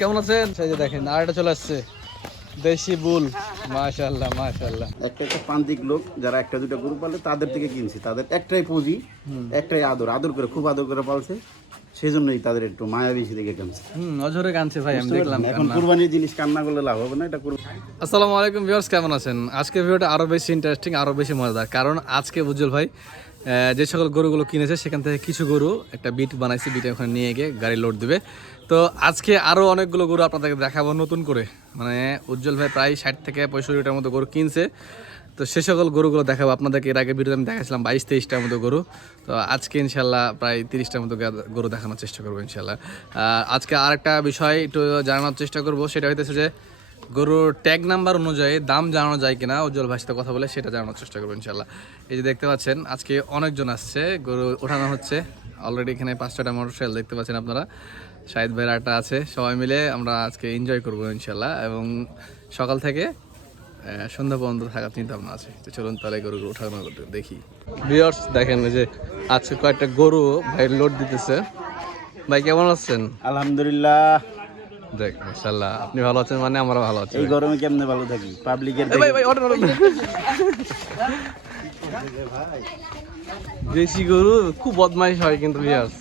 কেমন আছেন? সেই যে দেখেন আর এটা চলে আসছে দেশি বুল। মাশাআল্লাহ মাশাআল্লাহ। একটা প্রান্তিক লোক যারা একটা দুটো গরু পালে তাদের থেকে কিনছি, তাদের একটাই পুঁজি, একটাই আদর করে খুব আদর করে পালছে, সেই জন্যই তাদের একটু মায়া বেশি দেখে কানছে। অঝরে কানছে ভাই, আমি দেখলাম। এখন কুরবানির জিনিস কান্না করলে লাভ হবে না, এটা করব। আসসালামু আলাইকুম ভিউয়ার্স, কেমন আছেন? আজকে ভিডিওটা আরো বেশি ইন্টারেস্টিং, আরো বেশি মজাদার, কারণ আজকে উজ্জ্বল ভাই যে সকল গরুগুলো কিনেছে সেখান থেকে কিছু গরু একটা বিট বানাইছে, বিটে ওখানে নিয়ে গিয়ে গাড়ি লোড দিবে। তো আজকে আরও অনেকগুলো গরু আপনাদেরকে দেখাবো নতুন করে। মানে উজ্জ্বল ভাই প্রায় 60 থেকে 65টার মতো গরু কিনছে, তো সে সকল গরুগুলো দেখাবো আপনাদেরকে। এর আগে ভিডিওতে আমি দেখাছিলাম 22-23টার মতো গরু, তো আজকে ইনশাল্লাহ প্রায় 30টার মতো গরু দেখানোর চেষ্টা করবো ইনশাল্লাহ। আজকে আরেকটা বিষয় একটু জানানোর চেষ্টা করবো, সেটা হইতেছে যে গরুর ট্যাগ নাম্বার অনুযায়ী দাম জানানো যায় কিনা, উজ্জ্বল ভাইয়ের সাথে কথা বলে সেটা জানানোর চেষ্টা করবো ইনশাল্লাহ। এই যে দেখতে পাচ্ছেন আজকে অনেকজন আসছে, গরু ওঠানো হচ্ছে অলরেডি। এখানে 5টা মোটরসাইকেল দেখতে পাচ্ছেন আপনারা, শাহিদ ভাইয়ের আটা আছে, সবাই মিলে আমরা আজকে এনজয় করবো ইনশাল্লাহ। এবং সকাল থেকে সন্ধ্যা পর্যন্ত থাকার চিন্তা ভাবনা আছে। তো চলুন তাহলে গরুগুলো ওঠানো দেখি। ভিউয়ার্স দেখেন যে আজকে কয়েকটা গরু ভাই লোড দিতেছে। ভাই কেমন আছেন? আলহামদুলিল্লাহ। দেখ মাশাআল্লাহ, আপনি ভালো আছেন মানে আমরা ভালো আছি। এই গরমে কেমনে ভালো থাকি? পাবলিকের ভাই ভাই অর্ডার দেশি গরু খুব বদমাইশ হয় কিন্তু ভিউয়ার্স।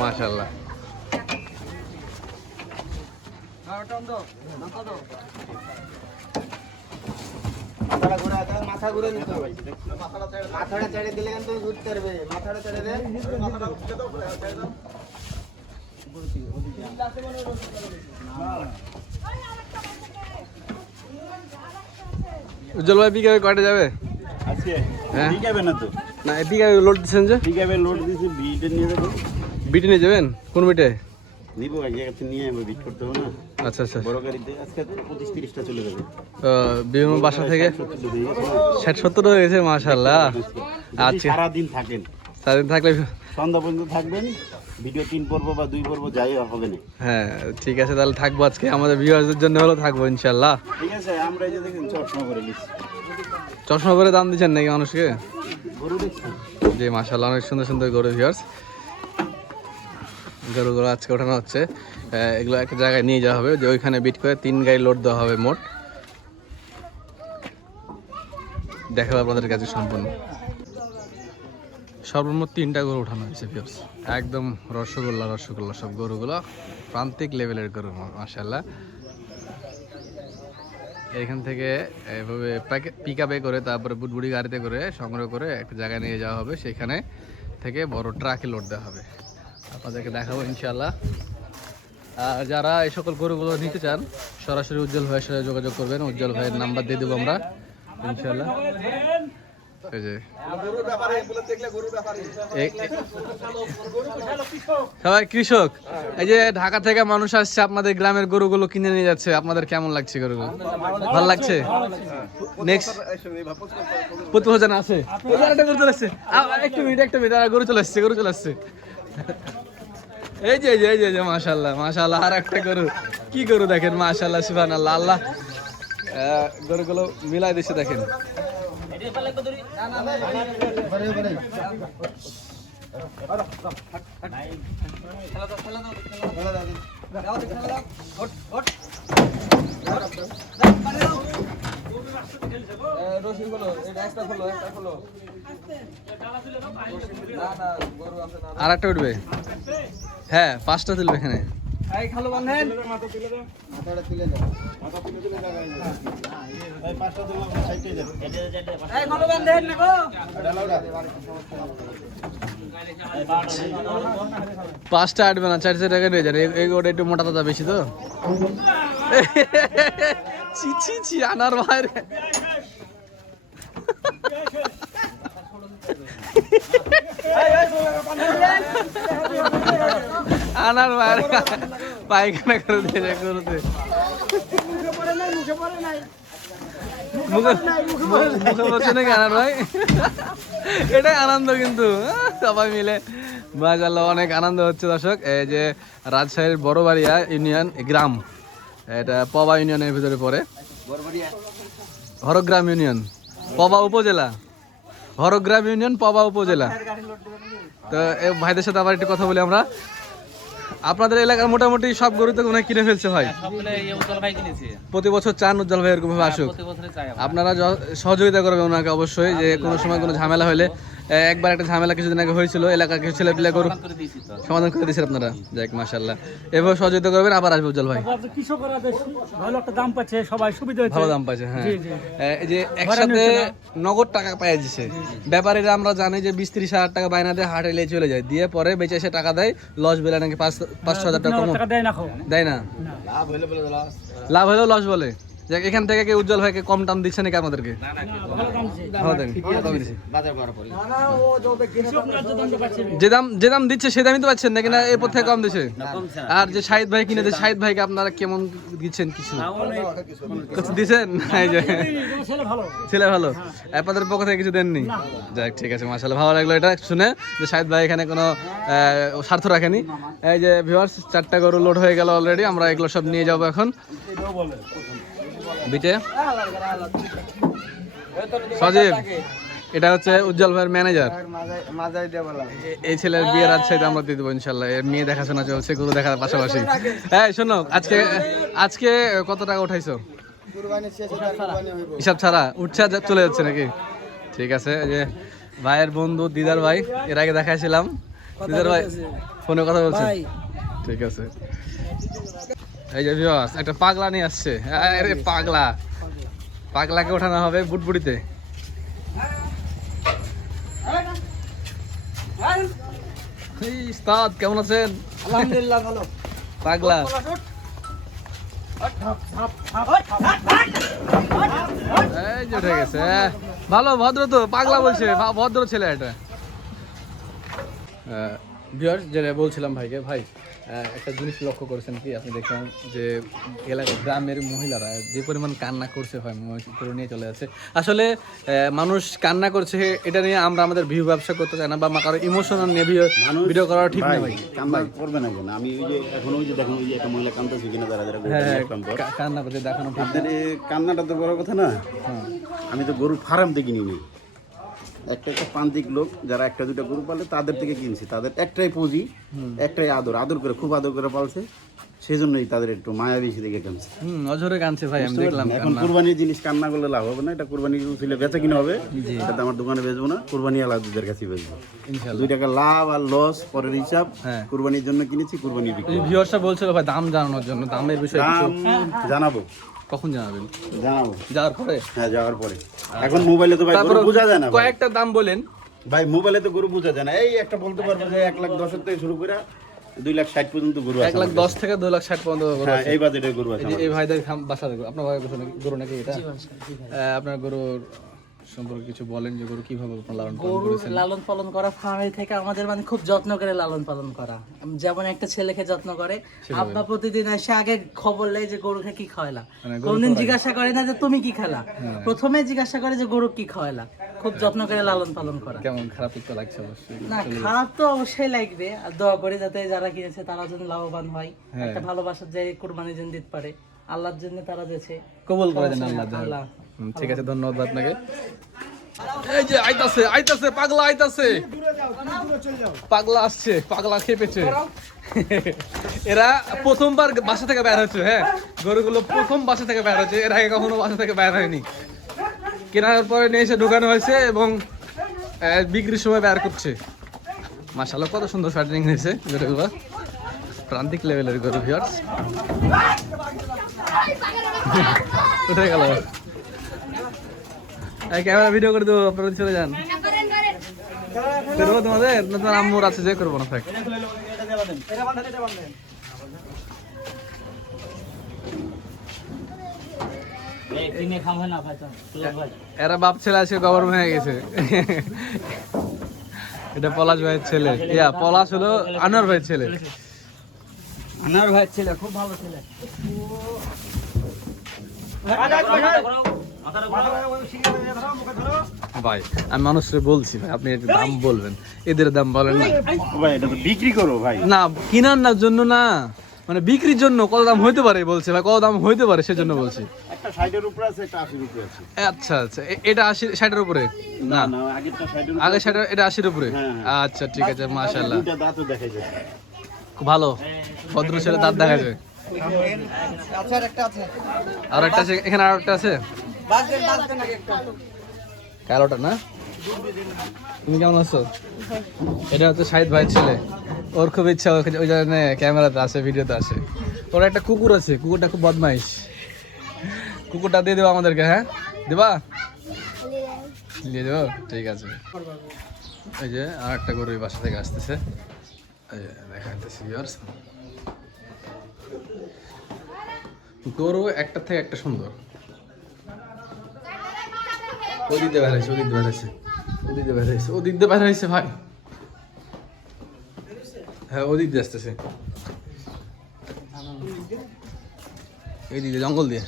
মাশাআল্লাহ। মাথা ঘুরে নিতে হবে, মাথাটা ছেড়ে দিলে কিন্তু ঘুরতে পারবে, মাথাটা ছেড়ে দে। উজ্জ্বল ভাই বিকালে কয়টা যাবে? আজকে হ্যাঁ বিকাবে না তো, না বিকালে লোড দিচ্ছেন যে? বিকাবে লোড দিয়েছি, বিটে নিয়ে যাবো। বিটে নিয়ে যাবেন? কোন বিটে নিবো? এক জায়গাতে নিয়ে যাবো, বিট করতে হবে না। আচ্ছা আচ্ছা। বড় গাড়িতে আজকে 25-30টা চলে যাবে। বিভিন্ন বাসা থেকে 60-70 হয়ে গেছে মাশাআল্লাহ। আচ্ছা সারাদিন থাকেন, সারাদিন থাকলে সন্ধ্যা পর্যন্ত থাকবেন, ভিডিও 3 পর্ব বা 2 পর্ব যাই হবে না। হ্যাঁ ঠিক আছে, তাহলে থাকবো আজকে, আমাদের ভিউয়ারদের জন্য হলো থাকবো ইনশাআল্লাহ। ঠিক আছে, আমরা এই যে দেখেন চশমা করে নিচ্ছি। চশমা করে দাম দিচ্ছেন নাকি মানুষকে? গরু দেখছেন জি মাশাআল্লাহ, অনেক সুন্দর সুন্দর গরু ভিউয়ার্স। গরুগুলো আজকে ওঠানো হচ্ছে, এগুলো একটা জায়গায় নিয়ে যাওয়া হবে, যে ওইখানে বিট করে 3 গাড়ি লোড দেওয়া হবে মোট। দেখাবো আপনাদের কাছে সম্পূর্ণ। সর্বমোট 3টা গরু ওঠানো হয়েছে ভিউয়ার্স, একদম রসগোল্লা রসগোল্লা সব গরুগুলো, প্রান্তিক লেভেলের গরু মাশাআল্লাহ। এখান থেকে এভাবে পিকআপে করে, তারপরে বুটবুড়ি গাড়িতে করে সংগ্রহ করে একটা জায়গায় নিয়ে যাওয়া হবে, সেখানে থেকে বড় ট্রাকে লোড দেওয়া হবে, আপনাদেরকে দেখাবো ইনশাআল্লাহ। আর যারা এই সকল গরুগুলো নিতে চান সরাসরি উজ্জ্বল ভাইয়ের সাথে যোগাযোগ করবেন, উজ্জ্বল ভাইয়ের নাম্বার দিয়ে দেবো আমরা ইনশাআল্লাহ। এই যে সবাই কৃষক, এই যে ঢাকা থেকে মানুষ আসছে আপনাদের গ্রামের গরুগুলো কিনে নিয়ে যাচ্ছে, আপনাদের কেমন লাগছে গরুগুলো? ভালো লাগছে? নেক্সট প্রতিভোজন আছে, গরু চলে আসছে, একটা মিনিট গরু চলে আসছে, গরু চলে আসছে। এই যে এই যে মাশাআল্লাহ মাশাআল্লাহ, আর একটা গরু, কি গরু দেখেন মাশাআল্লাহ সুবহানাল্লাহ। আল্লাহ গরুগুলো মিলাই দিচ্ছে দেখেন। আর একটা উঠবে, হ্যাঁ 5টা তুলবে এখানে। পাঁচটা আটবে না, 4 টাকা নিয়ে যাবে। এই গোটা একটু মোটা তাজা বেশি তো। ছি ছি ছি, আনার বাইরে আনার বাইরে পায়খানা করে দিয়ে যায় গরুতে। মুখে মুখে বলছে নাকি আনার ভাই? এটাই আনন্দ কিন্তু সবাই মিলে মাশাআল্লাহ অনেক আনন্দ হচ্ছে দর্শক। এই যে রাজশাহীর বড়বাড়িয়া ইউনিয়ন গ্রাম, এটা পবা ইউনিয়নের ভিতরে পড়ে, হরগ্রাম ইউনিয়ন পবা উপজেলা, হরগ্রাম ইউনিয়ন পবা উপজেলা। তো এই ভাইদের সাথে আবার একটু কথা বলি আমরা। আপনাদের এলাকার মোটামুটি সব গরু তো মনে হয় কিনে ফেলছে ভাই? প্রতি বছর চান উজ্জ্বল ভাই এরকম ভাবে আসুক, আপনারা সহযোগিতা করবেন ওনাকে অবশ্যই। যে কোনো সময় কোনো ঝামেলা হলে, একবার একটা ঝামেলা কিছুদিন আগে হয়েছিল, এলাকার কিছু ছেলে পেলে গরু সমাধান করে দিয়েছেন আপনারা, যাক মাশাআল্লাহ। এভাবে সহযোগিতা করবেন, আবার আসবে উজ্জ্বল ভাই। কৃষকরা বেশ ভালো একটা দাম পাচ্ছে, সবাই সুবিধা হচ্ছে, ভালো দাম পাচ্ছে। হ্যাঁ, এই যে একসাথে নগদ টাকা পাই দিচ্ছে ব্যাপারীরা, আমরা জানি যে 20-30 হাজার টাকা বায়না দিয়ে হাটে নিয়ে চলে যায়, দিয়ে পরে বেঁচে এসে টাকা দেয়, লস বেলা নাকি 5-6 হাজার টাকা কম দেয় না, লাভ হলেও লস বলে। যাক, এখান থেকে কি উজ্জ্বল ভাইকে কম দাম দিচ্ছে নাকি আপনাদেরকে? ভালো দেন, কমই দিচ্ছে। যে দাম দিচ্ছে সে দামই তো পাচ্ছেন নাকি, না এরপর থেকে কম দিচ্ছে? আর যে শাহিদ ভাই কিনে দিচ্ছে, শাহিদ ভাইকে আপনারা কেমন দিচ্ছেন? কিছু দিচ্ছেন? এই যে ছেলে ভালো, আপনাদের পক্ষ থেকে কিছু দেননি? যাক, ঠিক আছে, মাশাআল্লাহ, ভালো লাগলো এটা শুনে যে শাহিদ ভাই এখানে কোনো স্বার্থ রাখেনি। এই যে ভিউয়ার্স, 4টা গরু লোড হয়ে গেল অলরেডি, আমরা এগুলো সব নিয়ে যাবো এখন বিটে। সজীব, এটা হচ্ছে উজ্জ্বল ভাইয়ের ম্যানেজার। এই ছেলের বিয়ের রাজশাহীতে আমরা দিয়ে দেবো ইনশাল্লাহ। এর মেয়ে দেখাশোনা চলছে, গরু দেখার পাশাপাশি। হ্যাঁ শোনো, আজকে কত টাকা উঠাইছো? হিসাব ছাড়া উঠছে, চলে যাচ্ছে নাকি? ঠিক আছে। এই যে ভাইয়ের বন্ধু দিদার ভাই, এর আগে দেখাইছিলাম, দিদার ভাই ফোনে কথা বলছে। ঠিক আছে। এই যে ভিউয়ার্স, একটা পাগলা নিয়ে আসছে। আরে পাগলাকে ওঠানো হবে বুটবুটিতে। উস্তাদ কেমন আছেন? আলহামদুলিল্লাহ ভালো। পাগলা এই যে উঠে গেছে, ভালো ভদ্র তো, পাগলা বলছে, ভদ্র ছেলে এটা। ভিউয়ার্স, যেটা বলছিলাম ভাইকে, ভাই একটা জিনিস লক্ষ্য করেছেন কি আপনি? দেখলাম যে এলাকার গ্রামের মহিলারা যে পরিমাণ কান্না করছে, হয় করে নিয়ে চলে যাচ্ছে। আসলে মানুষ কান্না করছে এটা নিয়ে আমরা আমাদের ভিউ ব্যবসা করতে চাই না, বা কারো ইমোশনাল নিয়ে ভিডিও করা ঠিক না ভাই। কান্না করবে না কেন? আমি ওই যে এখন ওই যে দেখুন, ওই যে একটা মহিলা কান্দতেছে কিনা, যারা কান্না করছে দেখানো ঠিক। আপনার কান্নাটা তো বড় কথা না। আমি তো গরুর ফার্ম থেকে কিনি নি, একটা প্রান্তিক লোক যারা 1-2টা গরু পালে তাদের থেকে কিনছি। তাদের একটাই পুঁজি, একটাই আদর করে, খুব আদর করে পালছে, সেই জন্যই তাদের একটু মায়া বেশি দেখে কানছে। অজরে কানছে ভাই, আমি দেখলাম। এখন কুরবানির জিনিস কান্না করলে লাভ হবে না, এটা কুরবানি ছিল বেচা কিনা হবে, এটা আমার দোকানে বেচবো না, কুরবানি আলাদাদের কাছে বেচবো। 2 টাকা লাভ আর লস পরের হিসাব। কুরবানির জন্য কিনেছি, কুরবানি বিক্রি। ভিউয়ার্সরা বলছিল ভাই দাম জানানোর জন্য, দামের বিষয়ে দাম জানাবো। কখন জানাবেন? জানাবো যাওয়ার পরে। হ্যাঁ, যাওয়ার পরে। এখন মোবাইলে তো ভাই গরু বোঝা যায় না, কয়েকটা দাম বলেন ভাই। মোবাইলে তো গরু বোঝা যায় না। এই একটা বলতে পারবো যে 1,10,000 থেকে শুরু করে 2,60,000 পর্যন্ত গরু আছে। 1,10,000 থেকে 2,60,000 পর্যন্ত গরু আছে। এই বাজেটের গরু আছে। এই ভাইদের বাসা দেখো, আপনার ভাই গরু নাকি এটা? আপনার গরুর সম্পর্কে কিছু বলেন, যে গরু কিভাবে আপনারা লালন পালন করেছেন? লালন পালন করা ফার্মে থেকে আমাদের মানে খুব যত্ন করে লালন পালন করা, যেমন একটা ছেলেকে যত্ন করে। আপনার প্রতিদিন এসে আগে খবর নেই যে গরুকে কি খাওয়ালা, কোনদিন জিজ্ঞাসা করে না যে তুমি কি খেলা, প্রথমে জিজ্ঞাসা করে যে গরু কি খাওয়ালা। খুব যত্ন করে লালন পালন করা। কেমন খারাপ তো লাগছে অবশ্যই? না, খারাপ তো অবশ্যই লাগবে, আর দোয়া করে যাতে যারা কিনেছে তারা যেন লাভবান হয়, একটা ভালোবাসার যে কুরবানি যেন দিতে পারে, আল্লাহর জন্য তারা দিয়েছে, কবুল করে দেন আল্লাহ। ঠিক আছে, ধন্যবাদ আপনাকে। এই যে আইতাছে পাগলা, পাগলা আসছে, পাগলা খেপেছে। এরা প্রথমবার বাসা থেকে বের হচ্ছে। হ্যাঁ, গরুগুলো প্রথম বাসা থেকে বের হচ্ছে, এর আগে কখনো বাসা থেকে বের হয়নি। কেনার পরে নিয়ে এসে ঢুকানো হয়েছে এবং বিক্রির সময় বের করছে। মাশাআল্লাহ, কত সুন্দর শার্টিং হয়েছে গরুগুলো, প্রান্তিক লেভেলের গরু। ভিউয়ার্স, উঠে গেল। ক্যামেরা ভিডিও করে দেবো, আপনারা চলে যান। করবো তোমাদের, তোমার আম্মুর আছে যে করবো না থাক। এরা বাপ ছেলে আছে, গভর্নমেন্ট হয়ে গেছে। এটা পলাশ ভাইয়ের ছেলে, পলাশ হলো আনোয়ার ভাইয়ের ছেলে। আনোয়ার ভাইয়ের ছেলে খুব ভালো ছেলে। ভাই আমি মানুষকে বলছি ভাই আপনি এর দাম বলবেন, এদের দাম বলেন না ভাই এটা তো বিক্রি করো ভাই। না কিনার না জন্য না, মানে বিক্রির জন্য কত দাম হইতে পারে বলছে ভাই, কত দাম হইতে পারে সেজন্য বলছি। একটা 60-এর উপরে আছে, একটা 80-এর উপরে আছে। আচ্ছা আচ্ছা এটা 80-60-এর উপরে না, না আগেরটা 60-এর উপরে। আগে 60 এটা 80-এর উপরে। হ্যাঁ, আচ্ছা ঠিক আছে মাশাআল্লাহ, দুইটা দাঁতও দেখাই যাচ্ছে। খুব ভালো ভদ্র ছেলে, দাঁত দেখা যায়। আচ্ছা একটা আছে আর একটা আছে এখানে, আর একটা আছে বাজবেন আগে একটা কালোটা না। তুমি কেমন আছো? এটা হচ্ছে শাহিদ ভাইয়ের ছেলে, ওর খুব ইচ্ছা ওই জন্য ক্যামেরাতে আসে, ভিডিওতে আসে। ওর একটা কুকুর আছে, কুকুরটা খুব বদমাইশ, কুকুরটা দিয়ে দেবো আমাদেরকে। হ্যাঁ দেবা, দিয়ে দেবো, ঠিক আছে। এই যে আর একটা গরু এই বাসা থেকে আসতেছে, এই যে দেখাইতেছি ভিউয়ার্স। গরু একটা থেকে একটা সুন্দর। ওদিক দিয়ে বের হয়েছে, ওদিক দিয়ে বের হয়েছে, ওদিক দিয়ে বের হয়েছে, ওদিক দিয়ে বের হয়েছে ভাই। হ্যাঁ ওদিক দিয়ে আসতেছে, এই দিক দিয়ে জঙ্গল দিয়ে।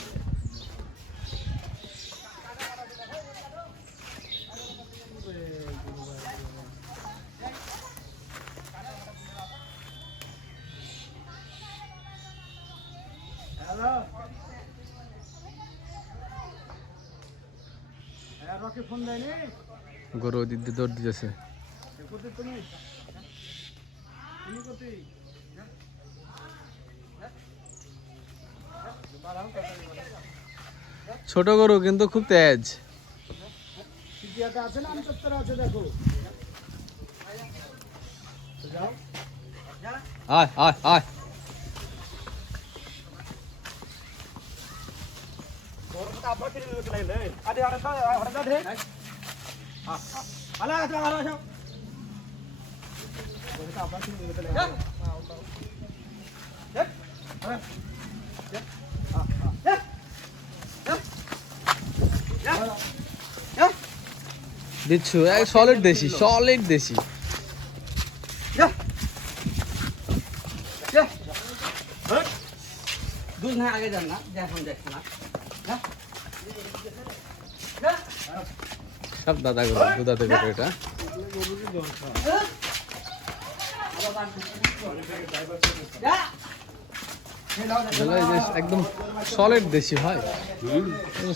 গরু ওদিক দিয়ে দৌড় দিতেছে। ছোট গরু কিন্তু খুব তেজ। আয় আয় আয়, দিচ্ছু এক সলিড দেশি, সলিড দেশি। দুধ না আগে যান না, এখন দেখো না। সব দাদা গরু, দুধাতে গরু এটা। একদম সলিড দেশি ভাই,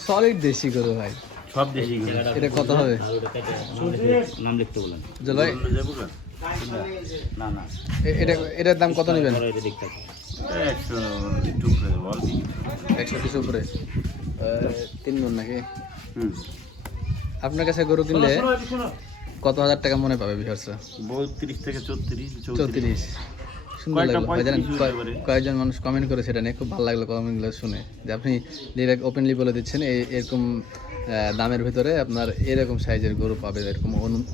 সলিড দেশি গরু ভাই, সব দেশি গরু। এটা কত হবে নাম লিখতে বলেন। জলাই না না এটার দাম কত নেবেন? 100 একটু উপরে বল। 100 কিছু উপরে, 3 মণ নাকি? হুম, আপনার কাছে গরু কিনলে কত হাজার টাকা মনে পাবে ভিউয়ার্সরা? 32 থেকে 34। 34। সুন্দর কয়েকটা লাগলো ভাই, জানেন 35 হতে পারে। কয়েকজন মানুষ কমেন্ট করে সেটা নিয়ে, খুব ভালো লাগলো কমেন্টগুলো শুনে, যে আপনি ডিরেক্ট ওপেনলি বলে দিচ্ছেন এরকম দামের ভিতরে আপনার এরকম সাইজের গরু পাবে, এরকম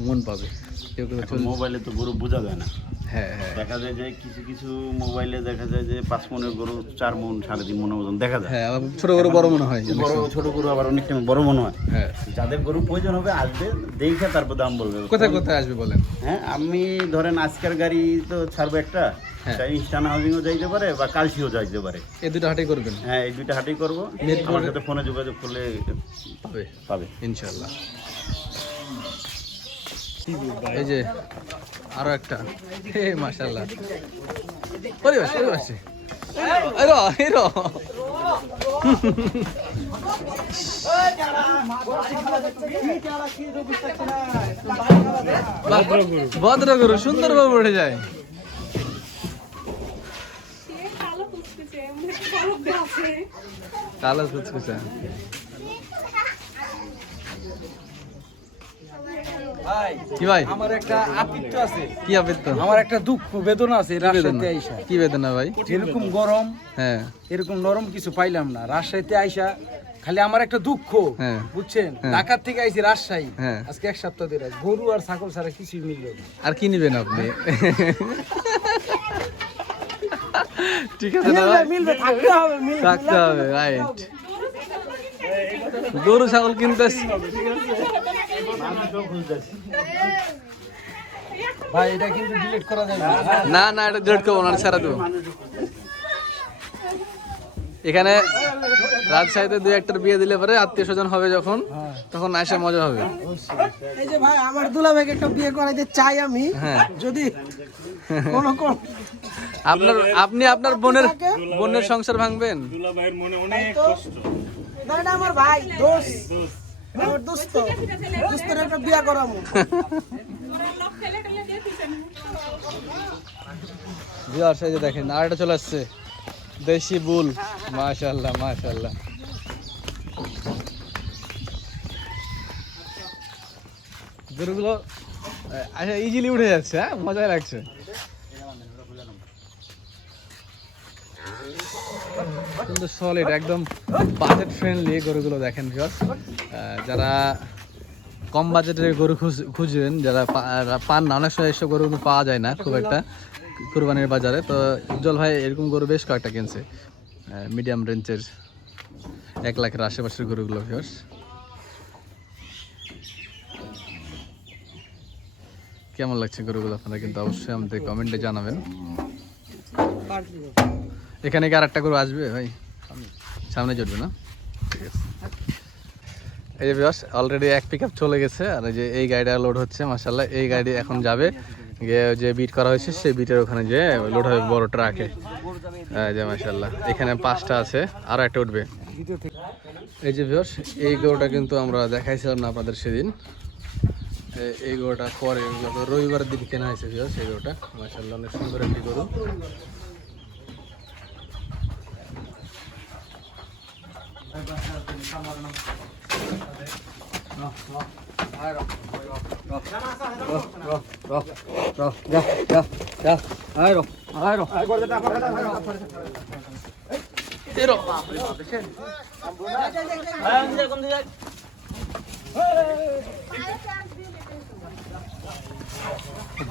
মন পাবে। কেউ কেউ এখন মোবাইলে তো গরু বোঝা যায় না। হ্যাঁ হ্যাঁ দেখা যায় যে কিছু কিছু মোবাইলে দেখা যায় যে 5 মনের গরু 4 মন 3.5 মন ওজন দেখা যায়। হ্যাঁ, আবার ছোট গরু বড় মনে হয়। বড় ছোট গরু আবার অনেক টাইম বড় মনে হয়। হ্যাঁ, যাদের গরু প্রয়োজন হবে আসবে, দেখে তারপর দাম বলবে। কোথায় কোথায় আসবে বলেন? হ্যাঁ, আমি ধরেন আজকের গাড়ি তো ছাড়বো একটা, হ্যাঁ। ইনস্টান হাউজিংও যাইতে পারে বা কালসিও যাইতে পারে। এই দুটো হাটেই করবেন? হ্যাঁ, এই দুইটা হাটেই করবো। আমার সাথে ফোনে যোগাযোগ করলে পাবে পাবে ইনশাআল্লাহ। এই যে আরো একটা, হে মাশাআল্লাহ, ওরে বাস ওরে বাস, এরো এরো ভদ্র গরু সুন্দর ভাবে উঠে যায়। কালো কুচকুচা, কি ভাই? আমার একটা আপিত্য আছে, কি আপিত্ত? আমার একটা দুঃখ বেদনা আছে রাজশাহীতে আইসা। কি বেদনা ভাই? যেরকম গরম, হ্যাঁ এরকম নরম কিছু পাইলাম না রাজশাহীতে আইসা। খালি আমার একটা দুঃখ, হ্যাঁ। বুঝছেন, হ্যাঁ। ঢাকার থেকে আইছি রাজশাহী, হ্যাঁ। আজকে 1 সপ্তাহ ধরে আছি। গরু আর ছাগল ছাড়া কিছুই মিলল না। আর কি নিবেন আপনি? ঠিক আছে না ভাই? মিলবে, থাকতে হবে, থাকতে হবে, রাইট। গরু ছাগল কিনতে ভাই এটা কিন্তু ডিলিট করা যাবে না। না না, এটা ডিলিট করবো না, ছাড়া দেবো। এখানে রাজশাহীতে দুই একটার বিয়ে দিলে পরে আত্মীয় স্বজন হবে যখন, তখন আসে মজা হবে। এই যে ভাই আমার দুলাভাইকে একটা বিয়ে করাইতে চাই আমি, হ্যাঁ। যদি কোনো আপনি আপনার বোনের সংসার ভাঙবেন? না এটা আমার ভাই দোস্ত, আমার দোস্ত, দোস্তের একটা বিয়ে করাবো। ভিউয়ার্স এই যে দেখেন আর এটা চলে আসছে দেশি বুল, মাশাআল্লাহ মাশাআল্লাহ। গরুগুলো আচ্ছা ইজিলি উঠে যাচ্ছে, হ্যাঁ মজাই লাগছে। কিন্তু সলিড একদম বাজেট ফ্রেন্ডলি গরুগুলো দেখেন ভিউয়ার্স। যারা কম বাজেটের গরু খুঁজবেন, যারা পান না, অনেক সময় এসব গরুগুলো পাওয়া যায় না খুব একটা কুরবানির বাজারে, তো উজ্জ্বল ভাই এরকম গরু বেশ কয়েকটা কিনছে মিডিয়াম রেঞ্জের 1 লাখের আশেপাশের গরুগুলো ভিউয়ার্স। কেমন লাগছে গরুগুলো আপনারা কিন্তু অবশ্যই আমাদের কমেন্টে জানাবেন। এখানে কি আর একটা গরু আসবে ভাই? সামনে চলবে না? ঠিক আছে। এই যে ভিউয়ার্স অলরেডি এক পিকআপ চলে গেছে, আর এই যে এই গাড়িটা লোড হচ্ছে মাশাআল্লাহ। এই গাড়ি এখন যাবে গিয়ে যে বিট করা হয়েছে সেই বিটের ওখানে যে লোড হবে বড় ট্রাকে। যে মাশাআল্লাহ এখানে 5টা আছে, আরো একটা উঠবে। এই যে ভিউয়ার্স এই গরুটা কিন্তু আমরা দেখাইছিলাম না আপনাদের সেদিন। এই গরুটা পরে রবিবার দিন কেনা হয়েছে ভিউয়ার্স। এই গরুটা মাশাআল্লাহ অনেক সুন্দর একটি গরু।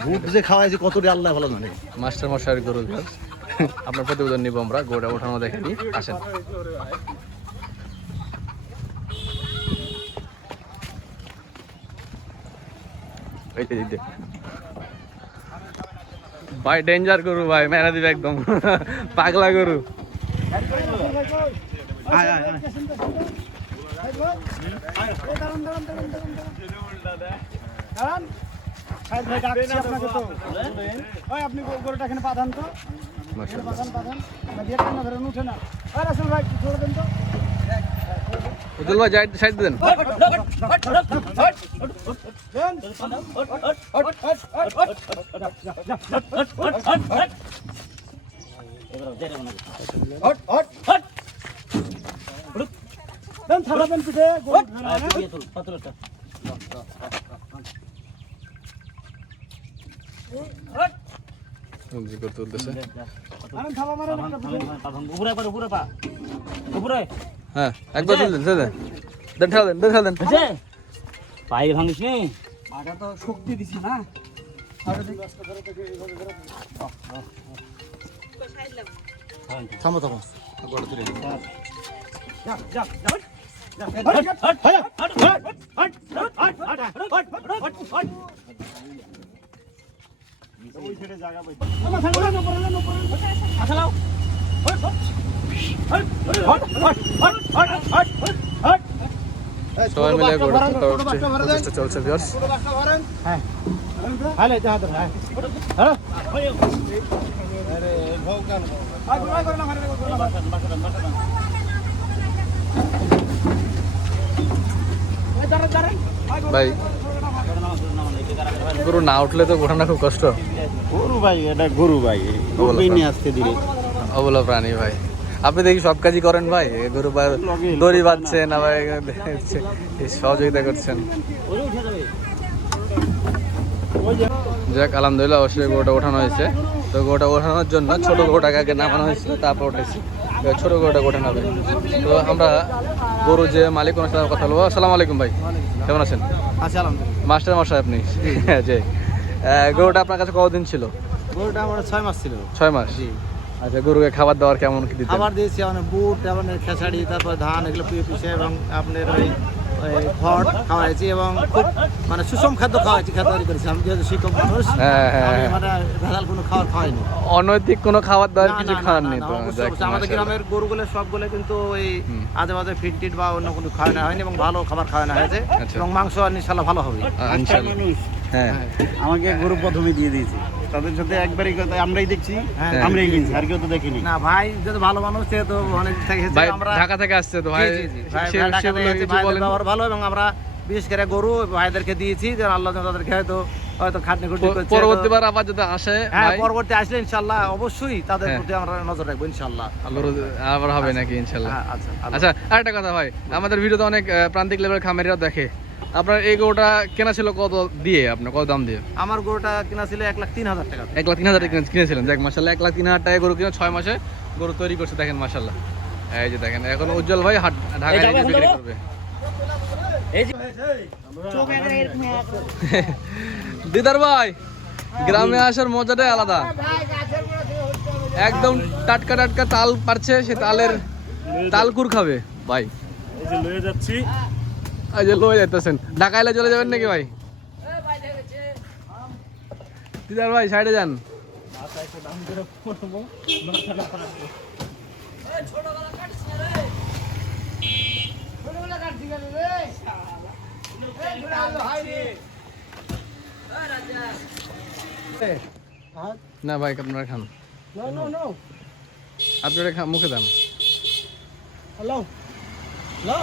ভূত যে খাওয়াইছে কতটি আল্লাহ ভালো জানে। মাস্টার মশাইয়ের গরু ভিউয়ার্স, আপনার প্রতিবেদন নিব আমরা, গরুটা ওঠানো দেখেনি, আসেন। ভাই ডেঞ্জার গরু ভাই, মেরা দিবে একদম পাগলা গরু। আপনি গরুটা এখানে পাঠান তো, উঠে না। ভাই ছোট দেন তো। উজ্জ্বল ভাই সাইড দেন। হ্যাঁ একবার দেন। পাই ভাঙিস নি, মাটা তো শক্তি দিছি না। থামো থামো সবাই মিলে প্রচেষ্টা চলছে ভিউয়ার্স। ভাই গরু না উঠলে তো ওঠানো খুব কষ্ট। গরু ভাই, এটা গরু ভাই, নিয়ে আসতে দিলে অবলা প্রাণী ভাই। আপনি দেখি সব কাজই করেন ভাই, গরু দড়ি বাঁধছেন, আবার সহযোগিতা করছেন। যাক আলহামদুলিল্লাহ, অবশ্যই গরুটা ওঠানো হয়েছে। তো গরুটা ওঠানোর জন্য ছোট গরুটাকে আগে নামানো হয়েছিল, তারপর উঠেছি ছোট গরুটা ওঠানো হবে। তো আমরা গরু যে মালিক ওনার সাথে কথা বলবো। আসসালামু আলাইকুম ভাই, কেমন আছেন? আচ্ছা আলহামদুলিল্লাহ। মাস্টার মশাই আপনি? জি। গরুটা আপনার কাছে কতদিন ছিল? গরুটা আমার 6 মাস ছিল। 6 মাস। আচ্ছা, গরুকে খাবার দাবার কেমন কি দিতেন? খাবার দিয়েছি, বুট, খেসারি, তারপর ধান, এগুলো পিষে এবং আপনার ওই খড় খাওয়াইছি এবং খুব মানে সুষম খাদ্য খাওয়াইছি, খাদ্য করেছি। আমি যেহেতু শিক্ষক মানুষ, আমি মানে ভেজাল কোনো খাবার খাওয়াইনি। অনৈতিক কোনো খাবার দাবার না, কিছু না, খাওয়ার না, নেই না, তো। অবশ্যই, যাক, অবশ্যই। আমাদের মাশাআল্লাহ। গ্রামের গরুগুলো সবগুলো কিন্তু ওই আজে বাজে ফিট বা অন্য কোনো খাওয়ানো হয়নি এবং ভালো খাবার খাওয়ানো হয়েছে আচ্ছা। এবং মাংস ইনশাল্লাহ ভালো হবে। ইনশাআল্লাহ। হ্যাঁ আমাকে গরু প্রথমে দিয়ে দিয়েছে, তাদের সাথে একবারই কথা আমরাই দেখছি, হ্যাঁ। আমরাই কিনছি, আর কেউ তো দেখিনি। না ভাই যেহেতু ভালো মানুষ, সেহেতু অনেক থেকে ভাই আমরা ঢাকা থেকে আসছে তো ভাই, জি, জি, জি। ভাই, সে- ভাই ঢাকা সেগুলো থেকে এসেছে, কিছু ভাইদের বলেন। ব্যবহার ভালো এবং আমরা বিশেষ করে গরু ভাইদেরকে দিয়েছি যে আল্লাহ যেন তাদেরকে হয়তো খাটনি খুঁটি করছে। পরবর্তীবার আবার যদি আসে হ্যাঁ, ভাই, পরবর্তী আসলে ইনশাল্লাহ অবশ্যই তাদের হ্যাঁ। প্রতি আমরা নজর রাখবো ইনশাল্লাহ। গরু আবার হবে নাকি ইনশাল্লাহ। হ্যাঁ, আচ্ছা, আল্লাহ। আচ্ছা আরেকটা কথা ভাই, আমাদের ভিডিওতে অনেক প্রান্তিক লেভেলের খামারিরা দেখে, আপনার এই গরুটা কেনা ছিল কত দিয়ে, আপনার কত দাম দিয়ে? আমার গরুটা কিনা ছিল 1,03,000 টাকা। 1,03,000 টাকা কিনেছিলেন। দেখ মাশাল্লাহ, 1,03,000 টাকা গরু কিনে 6 মাসে গরু তৈরি করছে, দেখেন মাশাল্লাহ। এই যে দেখেন, এখন উজ্জ্বল ভাই ঢাকায় নিয়ে বিক্রি করবে। দিদার ভাই, গ্রামে আসার মজাটাই আলাদা, একদম টাটকা টাটকা তাল পারছে, সে তালের তালকুর খাবে ভাই। এই যে লয়ে যাইতেছেন, ঢাকাইলে চলে যাবেন নাকি ভাই? দিদার ভাই সাইডে যান। না ভাই আপনারা খান, আপনারা মুখে দেন। হ্যালো হ্যালো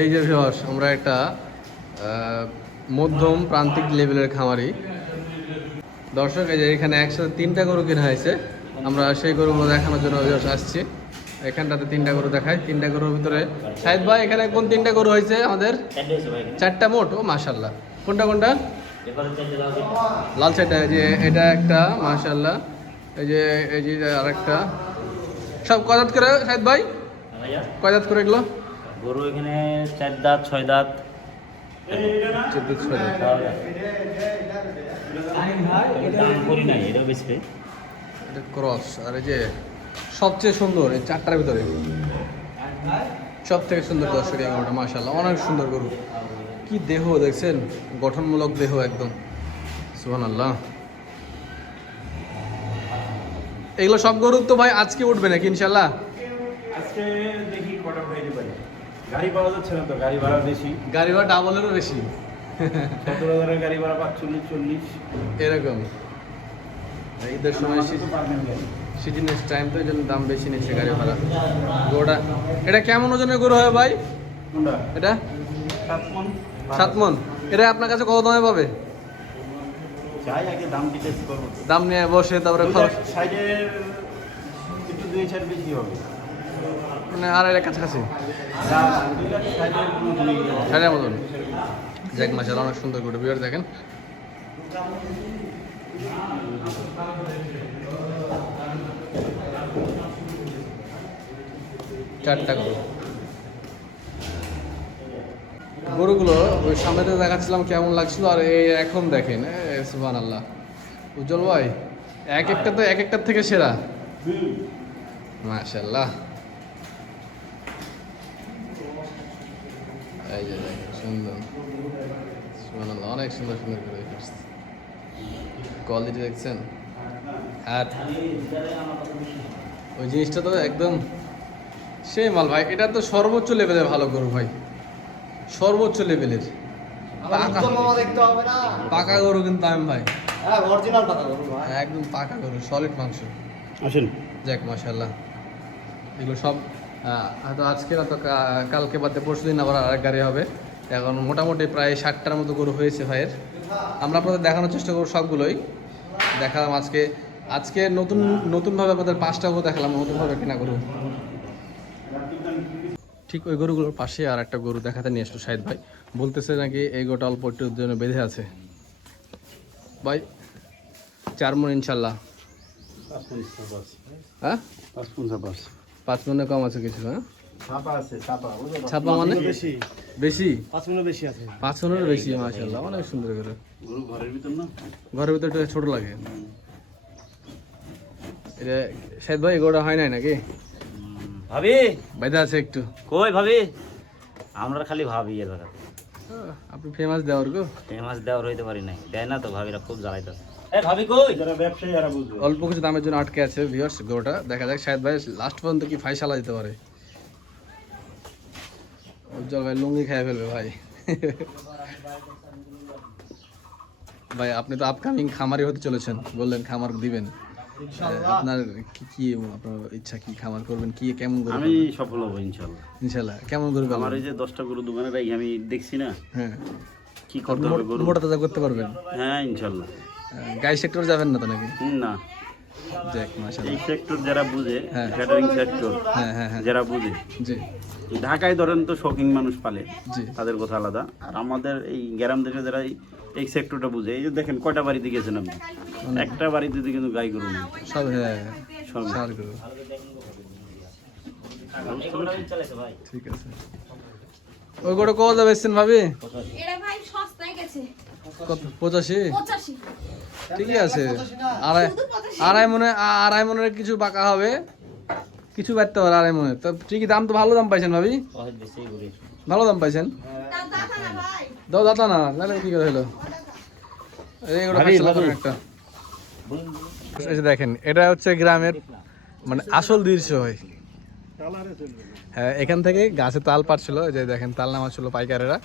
এই যে ভিউয়ার্স, আমরা একটা মধ্যম প্রান্তিক লেভেলের খামারি দর্শক, এই যে এখানে একসাথে 3টা গরু কেনা হয়েছে, আমরা সেই গরুগুলো দেখানোর জন্য ভিউয়ার্স আসছি। এখানটাতে 3টা গরু দেখায়, 3টা গরুর ভিতরে শাহিদ ভাই এখানে কোন 3টা গরু হয়েছে আমাদের? 4টা মোট। ও মাশাল্লাহ, কোনটা কোনটা? লাল চারটা, এই যে এটা একটা মাশাল্লাহ, এই যে আরেকটা। সব কয় দাঁত করে শাহিদ ভাই, কয় দাঁত করে এগুলো? গরু এখানে 4 দাঁত 6 দাঁত। দাম করি নাই, এটাও বেশি। এটা ক্রস। আর এই যে সবচেয়ে সুন্দর এই 4টার ভিতরে সব থেকে সুন্দর দর্শক এই গরুটা মাশাআল্লাহ, অনেক সুন্দর গরু। কি দেহ দেখছেন, গঠনমূলক দেহ একদম, সুবহানাল্লাহ। এগুলো সব গরু তো ভাই আজকে উঠবে নাকি ইনশাআল্লাহ? আজকে দেখি কটা হয়ে যেতে পারে, গাড়ি পাওয়া যাচ্ছে না তো, গাড়ি ভাড়া বেশি, গাড়ি ভাড়া ডাবলেরও বেশি, 17,000 গাড়ি ভাড়া 45-40 এরকম। ঈদের সময় পারবেন গাড়ি। সিজনের টাইম তো এই জন্য দাম বেশি নিচ্ছে গাড়ি ভাড়া। গরুটা এটা কেমন ওজনের গরু হয় ভাই? কোনটা? এটা 7 মণ। 7 মণ। এটা আপনার কাছে কত দামে পাবে? চাই আগে দাম ডিটেইলস করব, দাম নিয়ে বসে তারপরে খরচ, সাইডের একটু 2-4 বেশি হবে, মানে 2.5 কাছাকাছি, 2 লাখ সাইডের কোনো নেই। সাড়ে মতন। যাক মাশাআল্লাহ, অনেক সুন্দর গরু। বিয়ার দেখেন, চারটা গরু। গরুগুলো ওই সামনে থেকে দেখাচ্ছিলাম কেমন লাগছিল, আর এই এখন দেখেন সুবহানাল্লাহ। উজ্জ্বল ভাই এক একটা তো এক একটার থেকে সেরা, মাশাআল্লাহ। এই যে দেখেন, সুন্দর, সুবহানাল্লাহ, অনেক সুন্দর সুন্দর করে রেখেছে। কোয়ালিটি দেখছেন, আর ওই জিনিসটা তো একদম সেই মাল ভাই। এটা তো সর্বোচ্চ লেভেলের ভালো গরু ভাই, সর্বোচ্চ লেভেলের পাকা গরু কিন্তু আমি ভাই, অরিজিনাল পাতা গরু ভাই। একদম পাকা গরু, সলিড মাংস। আসেন, যাক মাশাআল্লাহ, এগুলো সব হয়তো আজকে না তো কালকে বাদে পরশু দিন আবার আরেক গাড়ি হবে। এখন মোটামুটি প্রায় 60টার মতো গরু হয়েছে ভাইয়ের। আমরা আপনাদের দেখানোর চেষ্টা করব সবগুলোই। দেখালাম আজকে নতুনভাবে আপনাদের 5টা গরু দেখালাম, নতুনভাবে কেনা গরু। ঠিক ওই গরুগুলোর পাশে আর একটা গরু দেখাতে নিয়ে আসলো শাহিদ ভাই, বলতেছে নাকি এই গোটা অল্প একটু জন্য বেঁধে আছে ভাই। 4 মণ ইনশাল্লাহ। হ্যাঁ 5 মণে কম আছে কিছু। হ্যাঁ ছাপা মানে বেশি 5 মণের বেশি মাশাআল্লাহ, অনেক সুন্দর করে। গরু ঘরের ভিতর না, ঘরের ভিতর একটু ছোট লাগে এটা। শাহিদ ভাই গোটা হয় নাই নাকি? ভাবি বাইদা আছে একটু। কই ভাবি? আমরা খালি ভাবি এর ব্যাপারে। আপনি ফেমাস দেওয়ার গো। ফেমাস দেওয়ার হইতে পারি নাই, দেয় না তো ভাবিরা খুব জ্বালাইতেছে। এই ভাবি কই? যারা ব্যবসায়ী এরা বুঝবে। অল্প কিছু দামের জন্য আটকে আছে ভিউয়ার্স গরুটা। দেখা যাক শাহিদ ভাই লাস্ট পর্যন্ত কি ফাইসালা দিতে পারে। উজ্জ্বল ভাই লুঙ্গি খেয়ে ফেলবে ভাই। ভাই আপনি তো আপকামিং খামারি হতে চলেছেন, বললেন খামার দিবেন। আপনার কি আপনার ইচ্ছা, কি খামার করবেন, কি কেমন গরু? আমি সফল হবো ইনশাল্লাহ। ইনশাআল্লাহ। কেমন গরু পালন? আমার এই যে 10টা গরু দোকানে রাখি আমি দেখছি না, হ্যাঁ কি করতে হবে গরু। মোটা তাজা করতে পারবেন? হ্যাঁ ইনশাল্লাহ। গাই সেক্টর যাবেন না তো নাকি? না, যাক মাশাআল্লাহ। এই সেক্টর যারা বুঝে, হ্যাঁ। ক্যাটারিং সেক্টর হ্যাঁ হ্যাঁ হ্যাঁ যারা বুঝে, জি ঢাকায় ধরেন তো শৌখিন মানুষ পালে, জি তাদের কথা আলাদা। আর আমাদের এই গ্রাম দেশে যারা এই সেক্টরটা বুঝে, এই যে দেখেন কয়টা বাড়িতে গেছেন আপনি, একটা বাড়িতে কিন্তু গাই গরু নেই সব। হ্যাঁ সব। সার গরু। ভাই ঠিক আছে। ওই গরু কত বেচছেন ভাবি? এটা ভাই সস্তায় গেছে কত? 85? 85 ঠিকই আছে। আড়াই মনের কিছু বাঁকা হবে, কিছু বাড়তে পারে আড়াই মনের। তো ঠিকই, দাম তো ভালো দাম পাইছেন ভাবি, বহুত বেশি ঘুরে। ভালো দাম পাইছেন। তার দাদা না ভাই দাও দাতা না, তাহলে কি করে হলো? এইগুলো খাইছিলাম একটা। এই যে দেখেন, এটা হচ্ছে গ্রামের মানে আসল দৃশ্য হয়। হ্যাঁ, এখান থেকে গাছে তাল পাড়ছিল, এই যে দেখেন তাল নামাচ্ছিল পাইকারেরা,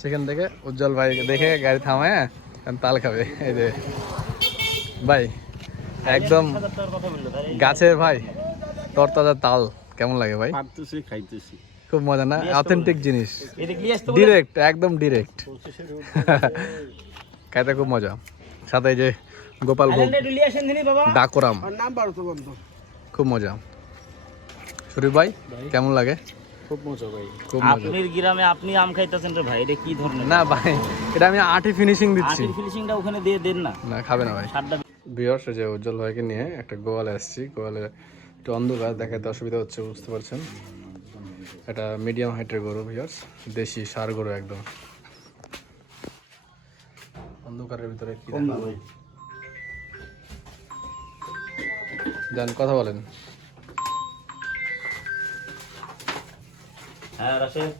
সেখান থেকে উজ্জ্বল ভাই দেখে গাড়ি থামায় তাল খাবে। এই যে ভাই একদম গাছে ভাই তরতাজা তাল, কেমন লাগে ভাই? পারতেছি, খাইতেছি। খুব মজা না? অথেন্টিক জিনিস, এদিক নিয়ে আসতে ডিরেক্ট, একদম ডিরেক্ট। খাইতে খুব মজা। সাথে এই যে গোপাল ভোগ, ডাকরাম, খুব মজা। শরীফ ভাই কেমন লাগে? খুব মজা ভাই। খুব মজা। আপনার গ্রামে আপনি আম খাইতেছেন রে ভাই, এটা কি ধরনের? না ভাই, এটা আমি আর্টি ফিনিশিং দিচ্ছি। আটির ফিনিশিংটা ওখানে দিয়ে দেন না। না খাবে না ভাই। সারটা ভিউয়ার্স, যে উজ্জ্বল ভাইকে নিয়ে একটা গোয়ালে আসছি। গোয়ালে একটু অন্ধকার, দেখাতে অসুবিধা হচ্ছে, বুঝতে পারছেন। এটা মিডিয়াম হাইটের গরু ভিউয়ার্স, দেশি ষাঁড় গরু একদম। অন্ধকারের ভিতরে কি যান কথা বলেন। হ্যাঁ রাশেদ